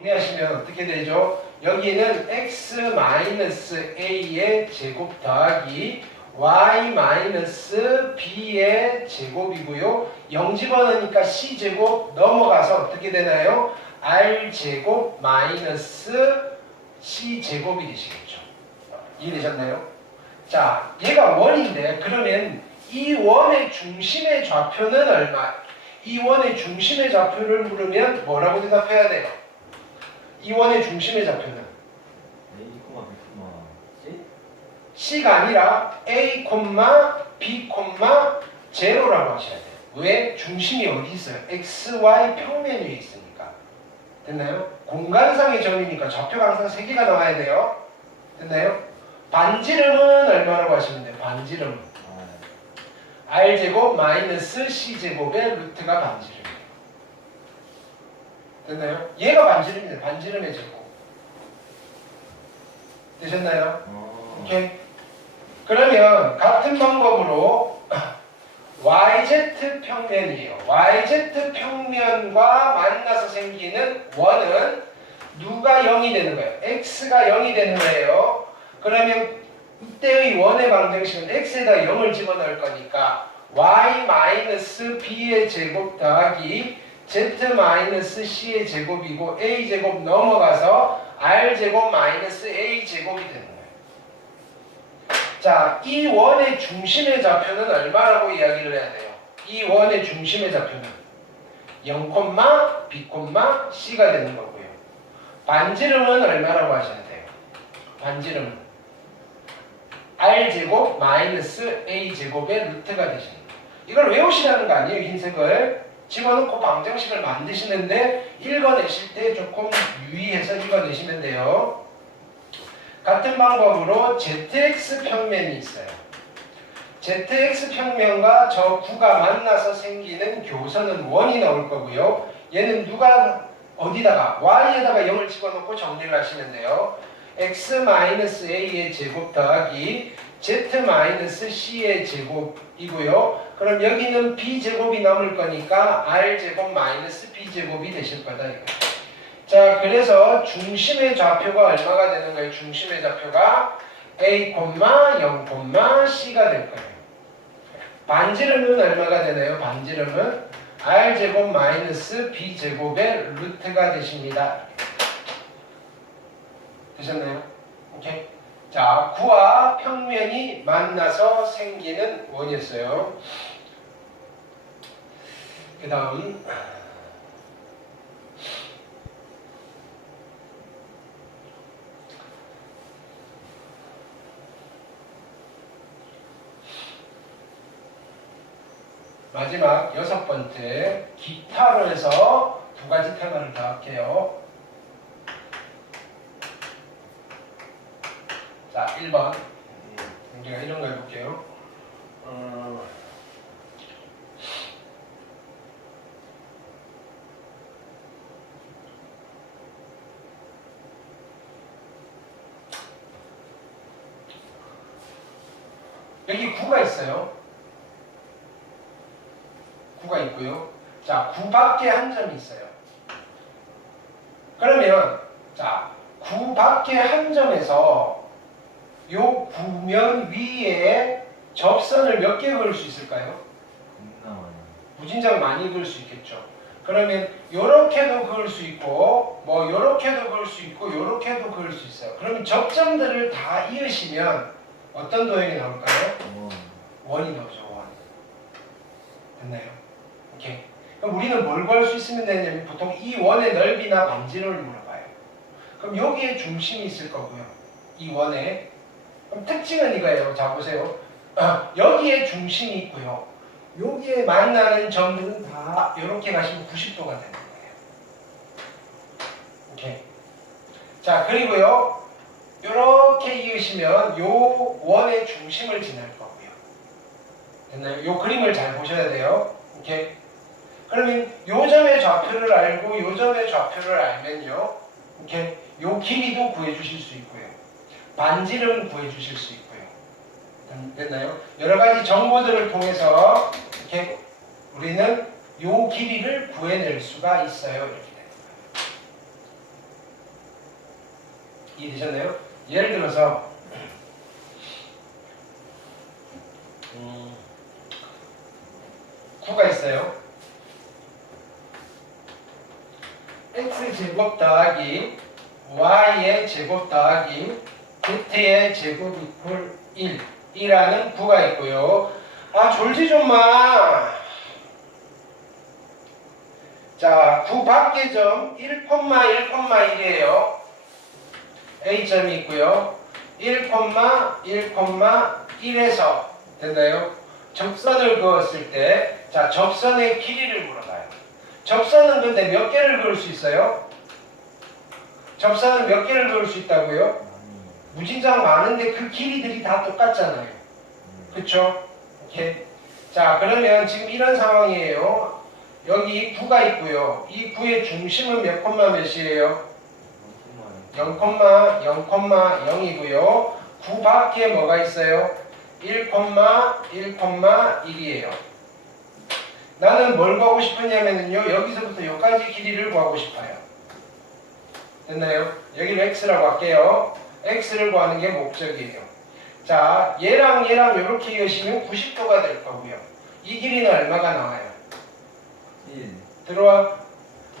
정리하시면 어떻게 되죠? 여기는 x-a의 제곱 더하기 y-b의 제곱이고요. 0 집어넣으니까 c제곱 넘어가서 어떻게 되나요? r제곱 마이너스 c제곱이 되시겠죠. 이해되셨나요? 자, 얘가 원인데 그러면 이 원의 중심의 좌표는 얼마? 이 원의 중심의 좌표를 물으면 뭐라고 대답해야 돼요? 이 원의 중심의 좌표는 C가 아니라 A, B, 0라고 하셔야 돼요. 왜? 중심이 어디 있어요? XY 평면 위에 있으니까. 됐나요? 공간상의 점이니까 좌표가 항상 3개가 나와야 돼요. 됐나요? 반지름은 얼마라고 하시면 돼요? 반지름은 R제곱 마이너스 C제곱의 루트가 반지름이에요. 됐나요? 얘가 반지름이에요. 반지름의 제곱. 되셨나요? 오케이. 그러면 같은 방법으로 YZ 평면이에요. YZ 평면과 만나서 생기는 원은 누가 0이 되는 거예요? X가 0이 되는 거예요. 그러면 이때의 원의 방정식은 X에다 0을 집어넣을 거니까 Y-B의 제곱 더하기 Z-C의 제곱이고 A제곱 넘어가서 R제곱 마이너스 A제곱이 되는 거예요. 자, 이 원의 중심의 좌표는 얼마라고 이야기를 해야 돼요? 이 원의 중심의 좌표는 0, B, C가 되는 거고요. 반지름은 얼마라고 하셔야 돼요? 반지름은 R제곱 마이너스 A제곱의 루트가 되시는 거예요. 이걸 외우시라는 거 아니에요? 흰색을 집어넣고 방정식을 만드시는데 읽어내실 때 조금 유의해서 읽어내시면 돼요. 같은 방법으로 ZX 평면이 있어요. ZX 평면과 저 구가 만나서 생기는 교선은 원이 나올 거고요. 얘는 누가 어디다가 Y에다가 0을 집어넣고 정리를 하시면 돼요. X-A의 제곱 더하기 Z-C의 제곱이고요. 그럼 여기는 B제곱이 남을 거니까 R제곱 마이너스 B제곱이 되실 거다. 이거. 자, 그래서 중심의 좌표가 얼마가 되는 거예요? 중심의 좌표가 A, 0, C가 될 거예요. 반지름은 얼마가 되나요? 반지름은 R제곱 마이너스 B제곱의 루트가 되십니다. 되셨나요? 오케이. 자, 구와 평면이 만나서 생기는 원이었어요. 그 다음 마지막 6번째 기타로 해서 2가지 테마를 더 할게요. 자, 1번 우리가 이런 거 해볼게요. 여기 9가 있어요. 9가 있고요. 자, 9 밖에 한 점이 있어요. 그러면 자, 9 밖에 한 점에서 요 구면 위에 접선을 몇 개 그을 수 있을까요? 무진장 많이 그을 수 있겠죠. 그러면 요렇게도 그을 수 있고 뭐 요렇게도 그을 수 있고 요렇게도 그을 수 있어요. 그러면 접점들을 다 이으시면 어떤 도형이 나올까요? 원이 나오죠. 원. 됐나요? 오케이. 그럼 우리는 뭘 구할 수 있으면 되냐면 보통 이 원의 넓이나 반지름을 물어봐요. 그럼 여기에 중심이 있을 거고요. 이 원에. 그럼 특징은 이거예요. 자, 보세요. 여기에 중심이 있고요. 여기에 만나는 점들은 다 이렇게 가시면 90도가 되는 거예요. 오케이. 자, 그리고요. 이렇게 이으시면 요 원의 중심을 지날 거고요. 됐나요? 요 그림을 잘 보셔야 돼요. 오케이. 그러면 요 점의 좌표를 알고 요 점의 좌표를 알면요. 오케이. 요 길이도 구해 주실 수 있고요. 반지름 구해 주실 수 있고요. 됐나요? 여러 가지 정보들을 통해서 이렇게 우리는 요 길이를 구해낼 수가 있어요. 이렇게 되는 거예요. 이해되셨나요? 예를 들어서 구가 있어요. x제곱 더하기 y의 제곱 더하기 z의 제곱 이퀄 1 이라는 구가 있고요. 아 졸지 좀 마. 자, 구 밖의 점 1,1,1이에요. A점이 있고요. 1,1,1에서 됐나요? 접선을 그었을 때 자, 접선의 길이를 물어봐요. 접선은 근데 몇 개를 그을 수 있어요? 접선은 몇 개를 그을 수 있다고요? 무진장 많은데 그 길이들이 다 똑같잖아요. 그쵸? 오케이. 자, 그러면 지금 이런 상황이에요. 여기 9가 있고요. 이 9의 중심은 몇 콤마 몇이에요? 0,0,0이고요. 9 밖에 뭐가 있어요? 1,1,1이에요. 나는 뭘 구하고 싶으냐면요. 여기서부터 여기까지 길이를 구하고 싶어요. 됐나요? 여기를 x라고 할게요. x를 구하는 게 목적이에요. 자, 얘랑 이렇게 이으시면 90도가 될 거고요. 이 길이는 얼마가 나와요? 1. 들어와.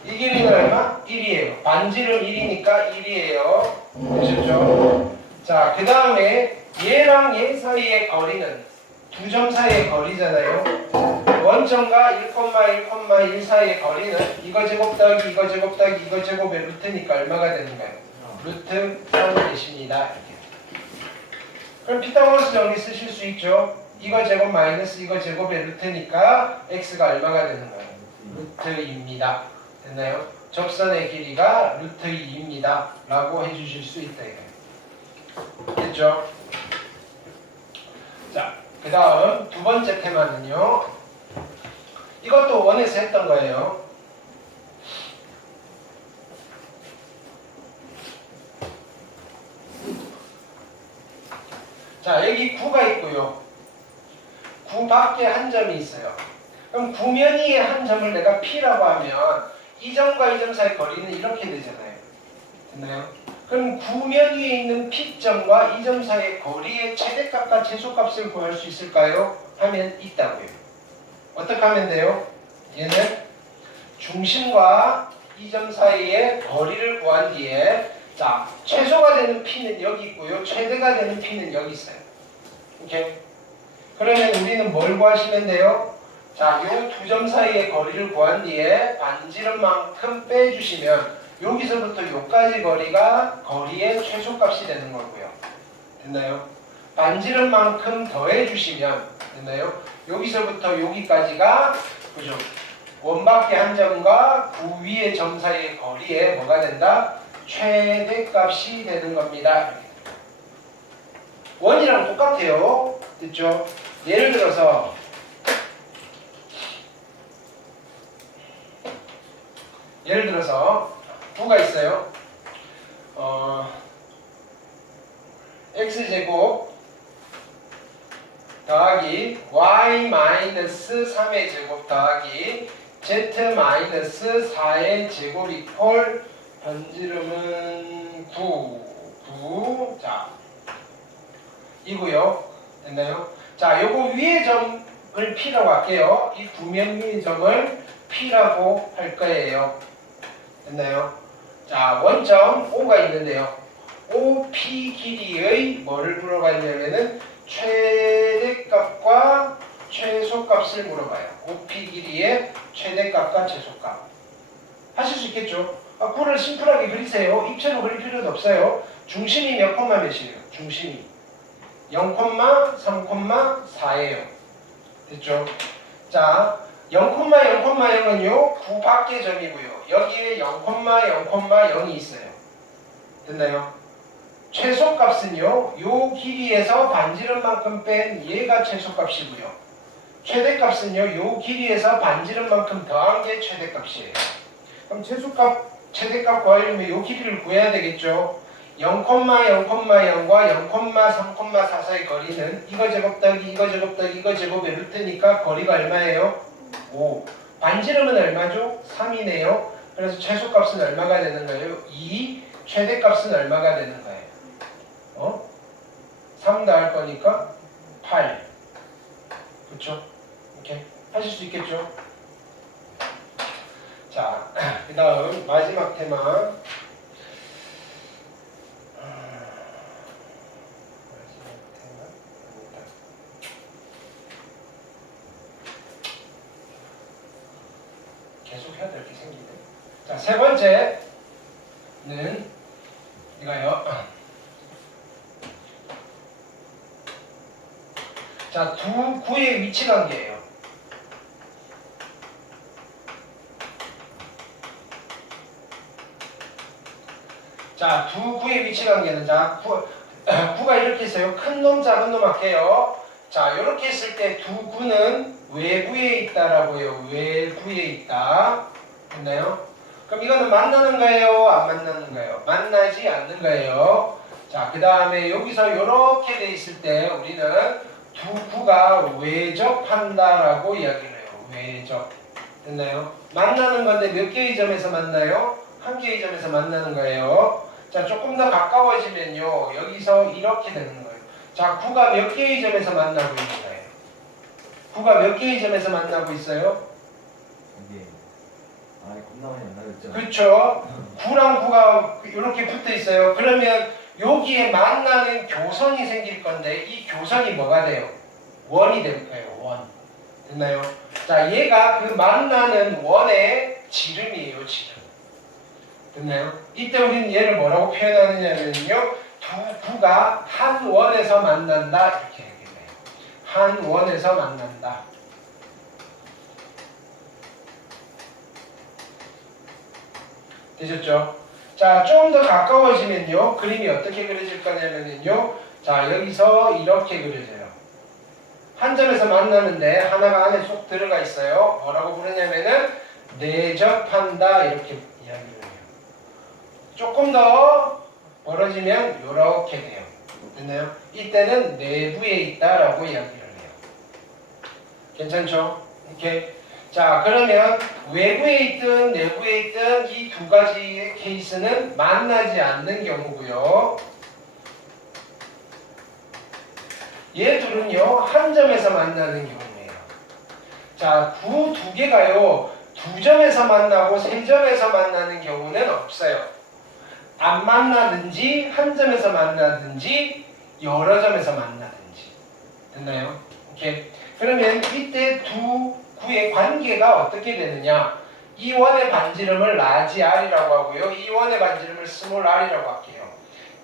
이 길이는 얼마? 1이에요. 반지름 1이니까 1이에요. 되셨죠? 자, 그 다음에 얘랑 얘 사이의 거리는 두 점 사이의 거리잖아요. 원점과 1,1,1 사이의 거리는 이거 제곱 더하기 이거 제곱 더하기 이거 제곱의 루트니까 얼마가 되는가요? 루트 3이 되십니다. 그럼 피타고라스 정리 쓰실 수 있죠? 이거 제곱 마이너스 이거 제곱의 루트니까 x가 얼마가 되는가요? 루트 2입니다. 됐나요? 접선의 길이가 루트 2입니다. 라고 해주실 수 있다 이거예요. 됐죠? 자, 그 다음 두 번째 테마는요. 이것도 원에서 했던 거예요. 자, 여기 9가 있고요. 9 밖에 한 점이 있어요. 그럼 구면이의 한 점을 내가 P라고 하면 이 점과 이 점 사이 거리는 이렇게 되잖아요. 됐나요? 그럼 구면 위에 있는 P점과 이 점 사이의 거리의 최대값과 최소값을 구할 수 있을까요? 하면 있다고요. 어떻게 하면 돼요? 얘는 중심과 이 점 사이의 거리를 구한 뒤에 자, 최소가 되는 P는 여기 있고요. 최대가 되는 P는 여기 있어요. 오케이? 그러면 우리는 뭘 구하시면 돼요? 자, 요 두 점 사이의 거리를 구한 뒤에 반지름만큼 빼주시면 여기서부터 여기까지 거리가 거리의 최소값이 되는 거고요. 됐나요? 반지름만큼 더해주시면 됐나요? 여기서부터 여기까지가 그죠? 원밖에 한 점과 구 위의 점 사이의 거리에 뭐가 된다? 최대값이 되는 겁니다. 원이랑 똑같아요. 됐죠? 예를 들어서 구가 있어요. x제곱 더하기 y-3의 제곱 더하기 z-4의 제곱 이퀄 반지름은 9 자, 이고요. 됐나요? 자, 요거 위의 점을 P라고 할게요. 이 구면 위의 점을 P라고 할 거예요. 됐나요? 자, 원점 O가 있는데요. OP 길이의 뭐를 물어봤냐면은 최대값과 최소값을 물어봐요. OP 길이의 최대값과 최소값. 하실 수 있겠죠? 구를 심플하게 그리세요. 입체로 그릴 필요도 없어요. 중심이 몇 콤마 몇이에요? 중심이 0,3,4예요. 됐죠? 자, 0,0,0은요 9 밖의 점이고요. 여기에 0,0,0이 있어요. 됐나요? 최소값은요 요 길이에서 반지름만큼 뺀 얘가 최소값이고요. 최대값은요 요 길이에서 반지름만큼 더한 게 최대값이에요. 그럼 최대값 구하려면 요 길이를 구해야 되겠죠. 0,0,0과 0,3,4 사이 거리는 이거 제곱 더하기 이거 제곱 더하기 이거 제곱의 루트니까 거리가 얼마예요? 5. 반지름은 얼마죠? 3이네요. 그래서 최소값은 얼마가 되는 거예요? 2. 최대값은 얼마가 되는 거예요? 3 더할 거니까 8. 그렇죠? 이렇게 하실 수 있겠죠? 자, 그 다음 마지막 테마. 마지막 테마. 계속 해야 될 게 생기네. 자, 세 번째는 이거요. 자, 두 구의 위치 관계예요. 자, 두 구의 위치 관계는 자, 구가 이렇게 있어요. 큰 놈, 작은 놈 할게요. 자, 이렇게 했을 때 두 구는 외부에 있다라고요. 외부에 있다. 됐나요? 그럼 이거는 만나는 거예요? 안 만나는 거예요? 만나지 않는 거예요. 자, 그 다음에 여기서 이렇게 돼 있을 때 우리는 두 구가 외접한다라고 이야기를 해요. 외접. 됐나요? 만나는 건데 몇 개의 점에서 만나요? 한 개의 점에서 만나는 거예요. 자, 조금 더 가까워지면요. 여기서 이렇게 되는 거예요. 자, 구가 몇 개의 점에서 만나고 있는 거예요? 구가 몇 개의 점에서 만나고 있어요? 이게 겁나 많이 만나겠죠. 그렇죠. 구랑 구가 이렇게 붙어 있어요. 그러면 여기에 만나는 교선이 생길 건데 이 교선이 뭐가 돼요? 원이 될 거예요. 원. 됐나요? 자, 얘가 그 만나는 원의 지름이에요. 지름. 됐나요? 이때 우리는 얘를 뭐라고 표현하느냐면요. 두 구가 한 원에서 만난다. 이렇게 얘기해요. 한 원에서 만난다. 되셨죠? 자, 좀 더 가까워지면요. 그림이 어떻게 그려질 거냐면요. 자, 여기서 이렇게 그려져요. 한 점에서 만나는데 하나가 안에 쏙 들어가 있어요. 뭐라고 부르냐면은 내접한다 이렇게 이야기를 해요. 조금 더 멀어지면 이렇게 돼요. 됐나요? 이때는 내부에 있다라고 이야기를 해요. 괜찮죠? 이렇게. 자, 그러면 외부에 있든 내부에 있든 이 두 가지의 케이스는 만나지 않는 경우고요. 얘 둘은요, 한 점에서 만나는 경우예요. 자, 구 두 개가요, 두 점에서 만나고 세 점에서 만나는 경우는 없어요. 안 만나든지, 한 점에서 만나든지, 여러 점에서 만나든지. 됐나요? 오케이. 그러면 이때 두 구의 관계가 어떻게 되느냐? 이 원의 반지름을 라지 r이라고 하고요. 이 원의 반지름을 스몰 r이라고 할게요.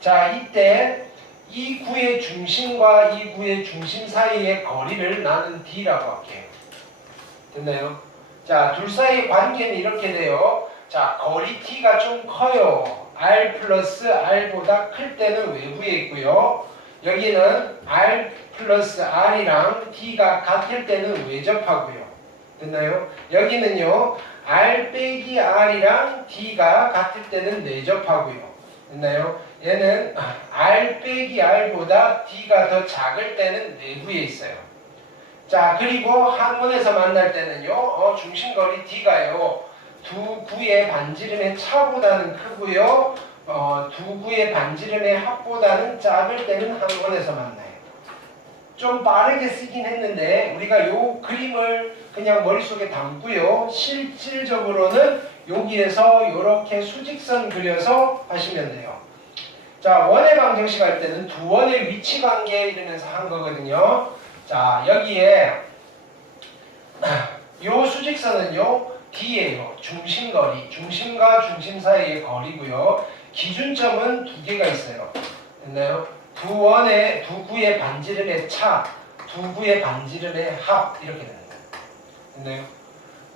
자, 이때 이 구의 중심과 이 구의 중심 사이의 거리를 나는 d라고 할게요. 됐나요? 자, 둘 사이의 관계는 이렇게 돼요. 자, 거리 t가 좀 커요. r 플러스 r보다 클 때는 외부에 있고요. 여기는 r 플러스 r이랑 d가 같을 때는 외접하고요. 됐나요? 여기는요, r 빼기 r이랑 d가 같을 때는 내접하고요. 됐나요? 얘는 r 빼기 r보다 d가 더 작을 때는 내부에 있어요. 자, 그리고 한 원에서 만날 때는요, 중심거리 d가요, 두 구의 반지름의 차보다는 크고요, 두 구의 반지름의 합보다는 작을 때는 한 원에서 만나요. 좀 빠르게 쓰긴 했는데 우리가 요 그림을 그냥 머릿속에 담고요, 실질적으로는 여기에서 이렇게 수직선 그려서 하시면 돼요. 자, 원의 방정식 할 때는 두 원의 위치 관계 이러면서 한 거거든요. 자, 여기에 요 수직선은요, D예요. 중심거리, 중심과 중심 사이의 거리고요. 기준점은 두 개가 있어요. 됐나요? 두 구의 반지름의 차, 두 구의 반지름의 합 이렇게 되는 거예요. 됐나요?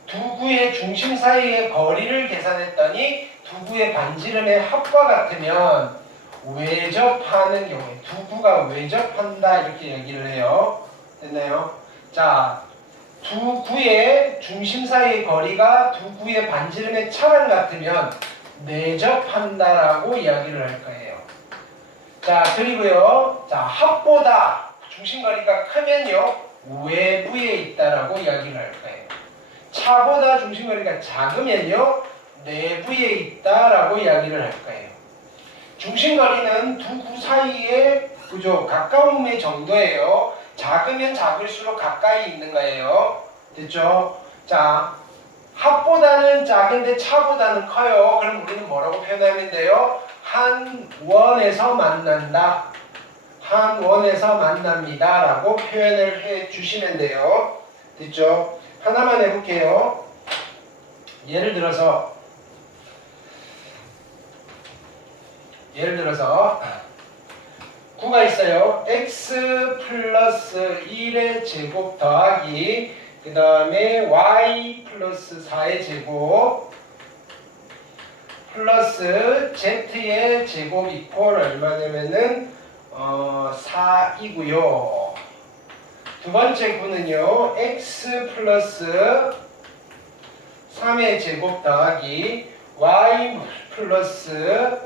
두 구의 중심 사이의 거리를 계산했더니 두 구의 반지름의 합과 같으면 외접하는 경우에 두 구가 외접한다 이렇게 얘기를 해요. 됐나요? 자, 두 구의 중심 사이의 거리가 두 구의 반지름의 차랑 같으면 내접한다라고 이야기를 할 거예요. 자, 그리고요, 자, 합보다 중심거리가 크면요, 외부에 있다라고 이야기를 할 거예요. 차보다 중심거리가 작으면요, 내부에 있다라고 이야기를 할 거예요. 중심거리는 두 구 사이의 그죠? 가까움의 정도예요. 작으면 작을수록 가까이 있는 거예요. 됐죠? 자, 합보다는 작은데 차보다는 커요. 그럼 우리는 뭐라고 표현하면 돼요? 한 원에서 만난다. 한 원에서 만납니다. 라고 표현을 해 주시면 돼요. 됐죠? 하나만 해볼게요. 예를 들어서 구가 있어요. x 플러스 1의 제곱 더하기 그 다음에 y 플러스 4의 제곱 플러스 z의 제곱 이퀄 얼마냐면은 4이고요. 두 번째 구는요. x 플러스 3의 제곱 더하기 y 플러스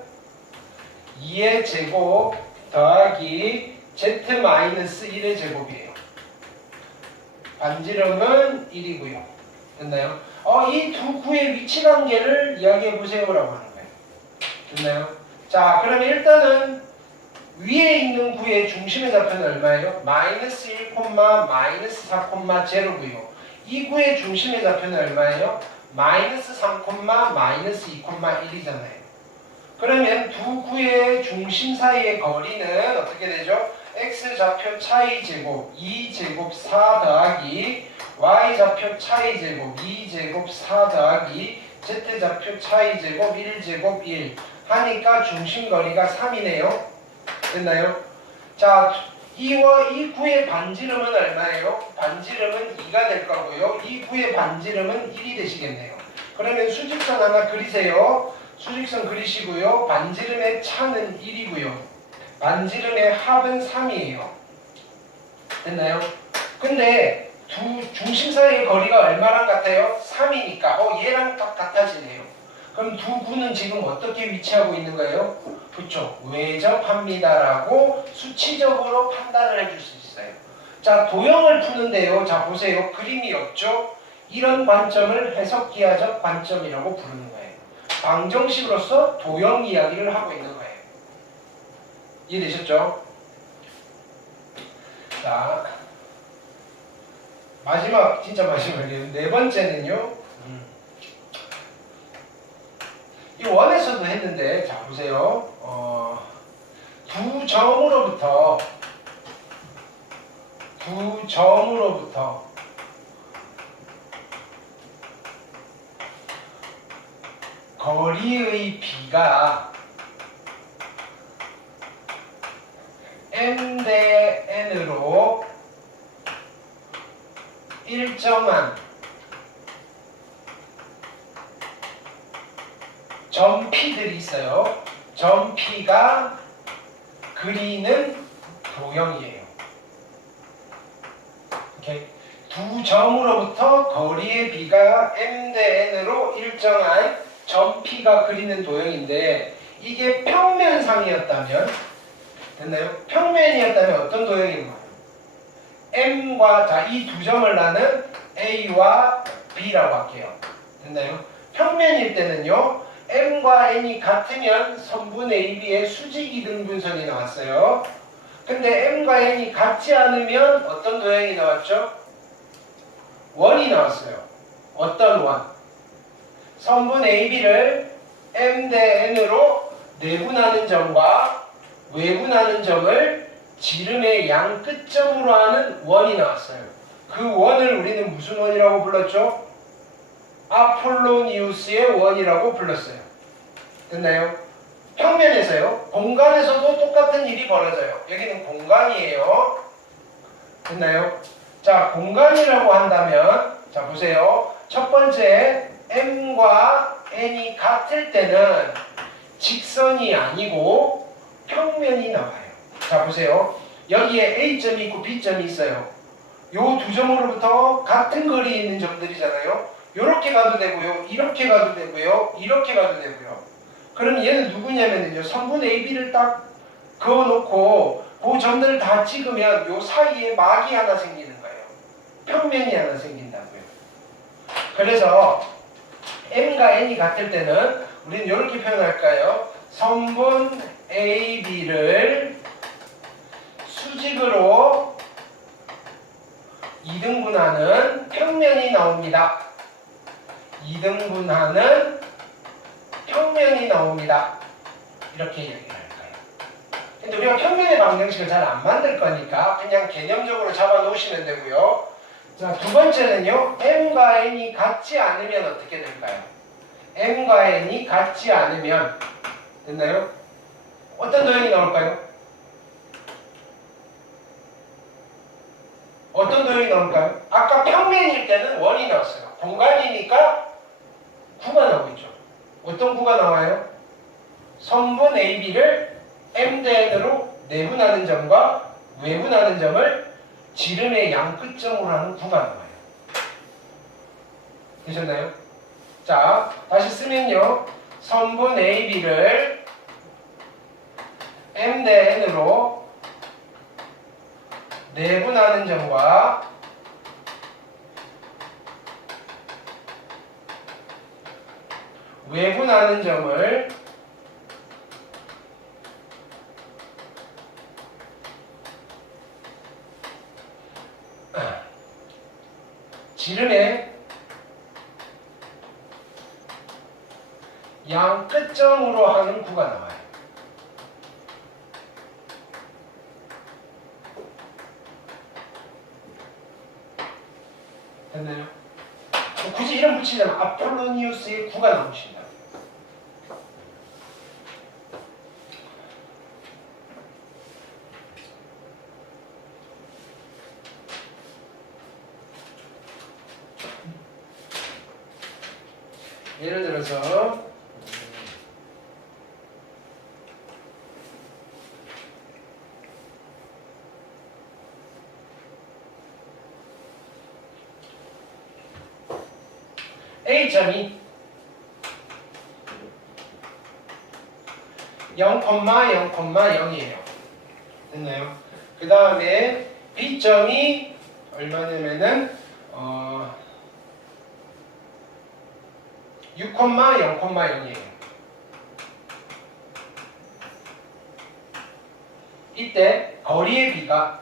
2의 제곱 더하기 z 마이너스 1의 제곱이에요. 반지름은 1이고요. 됐나요? 이 두 구의 위치 관계를 이야기해 보세요라고 하는 거예요. 됐나요? 자, 그럼 일단은 위에 있는 구의 중심의 좌표는 얼마예요? 마이너스 1, 마이너스 4, 0고요. 이 구의 중심의 좌표는 얼마예요? 마이너스 3, 마이너스 2, 1이잖아요. 그러면 두 구의 중심 사이의 거리는 어떻게 되죠? x 좌표 차이 제곱 2제곱 4 더하기 y 좌표 차이 제곱 2제곱 4 더하기 z 좌표 차이 제곱 1제곱 1 하니까 중심 거리가 3이네요. 됐나요? 자, 이 구의 반지름은 얼마예요? 반지름은 2가 될 거고요. 이 구의 반지름은 1이 되시겠네요. 그러면 수직선 하나 그리세요. 수직선 그리시고요. 반지름의 차는 1이고요. 반지름의 합은 3이에요. 됐나요? 근데 두 중심 사이의 거리가 얼마랑 같아요? 3이니까 얘랑 딱 같아지네요. 그럼 두 구는 지금 어떻게 위치하고 있는 거예요? 그쵸? 외접합니다라고 수치적으로 판단을 해줄 수 있어요. 자, 도형을 푸는데요. 자, 보세요. 그림이 없죠? 이런 관점을 해석기하적 관점이라고 부르는 거예요. 방정식으로서 도형 이야기를 하고 있는 거예요. 이해되셨죠? 자, 마지막, 진짜 마지막이에요. 네 번째는요. 이 원에서도 했는데, 자, 보세요. 두 점으로부터 거리의 비가 m 대 n으로 일정한 점 P들이 있어요. 점 P가 그리는 도형이에요. 오케이. 두 점으로부터 거리의 비가 m 대 n으로 일정한 점 P가 그리는 도형인데 이게 평면상이었다면 됐나요? 평면이었다면 어떤 도형인가요? M과 자, 이 두 점을 나는 A와 B라고 할게요. 됐나요? 평면일 때는요. M과 N이 같으면 선분 AB의 수직 이등분선이 나왔어요. 근데 M과 N이 같지 않으면 어떤 도형이 나왔죠? 원이 나왔어요. 어떤 원? 선분 AB를 M 대 N으로 내분하는 점과 외분하는 점을 지름의 양 끝점으로 하는 원이 나왔어요. 그 원을 우리는 무슨 원이라고 불렀죠? 아폴로니우스의 원이라고 불렀어요. 됐나요? 평면에서요. 공간에서도 똑같은 일이 벌어져요. 여기는 공간이에요. 됐나요? 자, 공간이라고 한다면 자, 보세요. 첫 번째 M과 N이 같을 때는 직선이 아니고 평면이 나와요. 자, 보세요. 여기에 A점이 있고 B점이 있어요. 요 두 점으로부터 같은 거리에 있는 점들이잖아요. 이렇게 가도 되고요. 이렇게 가도 되고요. 이렇게 가도 되고요. 그럼 얘는 누구냐면요. 선분 AB를 딱 그어놓고 그 점들을 다 찍으면 요 사이에 막이 하나 생기는 거예요. 평면이 하나 생긴다고요. 그래서 M과 N이 같을 때는 우리는 이렇게 표현할까요? 선분 있다. 이렇게 얘기를 할 거예요. 근데 우리가 평면의 방정식을 잘 안 만들 거니까 그냥 개념적으로 잡아 놓으시면 되고요. 자, 두 번째는요. m과 n이 같지 않으면 어떻게 될까요? m과 n이 같지 않으면 됐나요? 어떤 도형이 나올까요? 어떤 도형이 나올까요? 아까 평면일 때는 원이 나왔어요. 공간이니까 구가 나오고 있죠. 어떤 구가 나와요? 선분 AB를 M 대 N으로 내분하는 점과 외분하는 점을 지름의 양 끝점으로 하는 구가 나와요. 되셨나요? 자, 다시 쓰면요. 선분 AB를 M 대 N으로 내분하는 점과 외분하는 점을 지름의 양 끝점으로 하는 구가 나와요. 됐나요? 굳이 이름 붙이자면 아폴로니우스의 구가 나오신다. 예를 들어서 A점이 0,0,0이에요. 됐나요? 그 다음에 B점이 얼마냐면은 6,0,0이에요. 이때 거리의 B가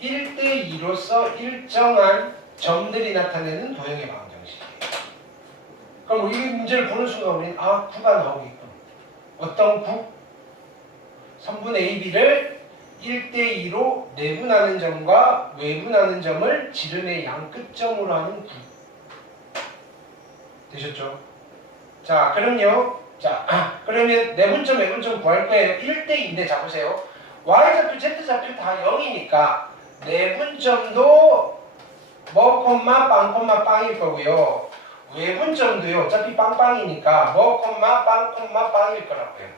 1대2로서 일정한 점들이 나타내는 도형의 방정식이에요. 그럼 이 문제를 보는 순간 우리는 구가 나오겠군. 어떤 구? 선분 AB를 1대2로 내분하는 점과 외분하는 점을 지름의 양 끝점으로 하는 구. 되셨죠? 자, 그럼요. 자, 그러면 내분점, 외분점 구할 거예요. 1대2인데 자 보세요. Y좌표, Z좌표 다 0이니까 내분점도 뭐 콤마 빵 콤마 빵일 거고요. 외분점도요. 어차피 빵빵이니까 뭐 콤마 빵 콤마 빵일 거라고요.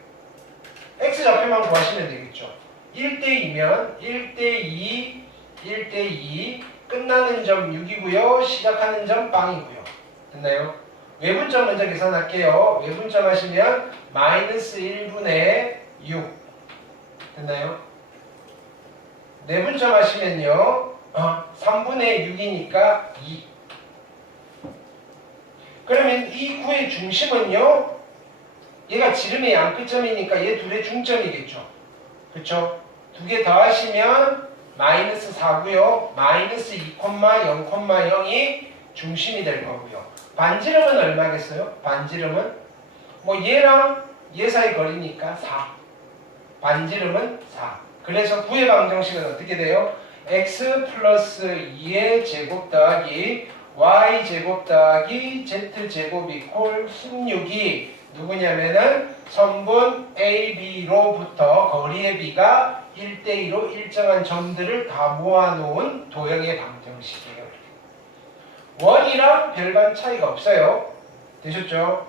X좌표만 구하시면 되겠죠. 1대2면 1대2, 1대2 끝나는 점 6이고요. 시작하는 점 빵이고요. 됐나요? 외분점 먼저 계산할게요. 외분점 하시면 마이너스 1분의 6 됐나요? 내분점 하시면요 3분의 6이니까 2. 그러면 이 구의 중심은요 얘가 지름의 양 끝점이니까 얘 둘의 중점이겠죠. 그쵸? 두 개 더하시면 마이너스 4고요 마이너스 2,0,0이 중심이 될 거고요. 반지름은 얼마겠어요? 반지름은 뭐 얘랑 얘 사이 거리니까 4. 반지름은 4. 그래서 구의 방정식은 어떻게 돼요? x 플러스 2의 제곱 더하기 y 제곱 더하기 z 제곱 이퀄 16이 누구냐면은 선분 AB로부터 거리의 B가 1대2로 일정한 점들을 다 모아놓은 도형의 방정식이에요. 원이랑 별반 차이가 없어요. 되셨죠?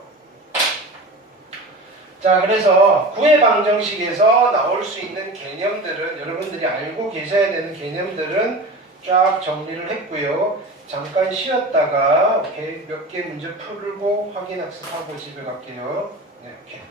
자, 그래서 구의 방정식에서 나올 수 있는 개념들은 여러분들이 알고 계셔야 되는 개념들은 쫙 정리를 했고요. 잠깐 쉬었다가 몇 개 문제 풀고 확인 학습하고 집에 갈게요. 네, 오케이.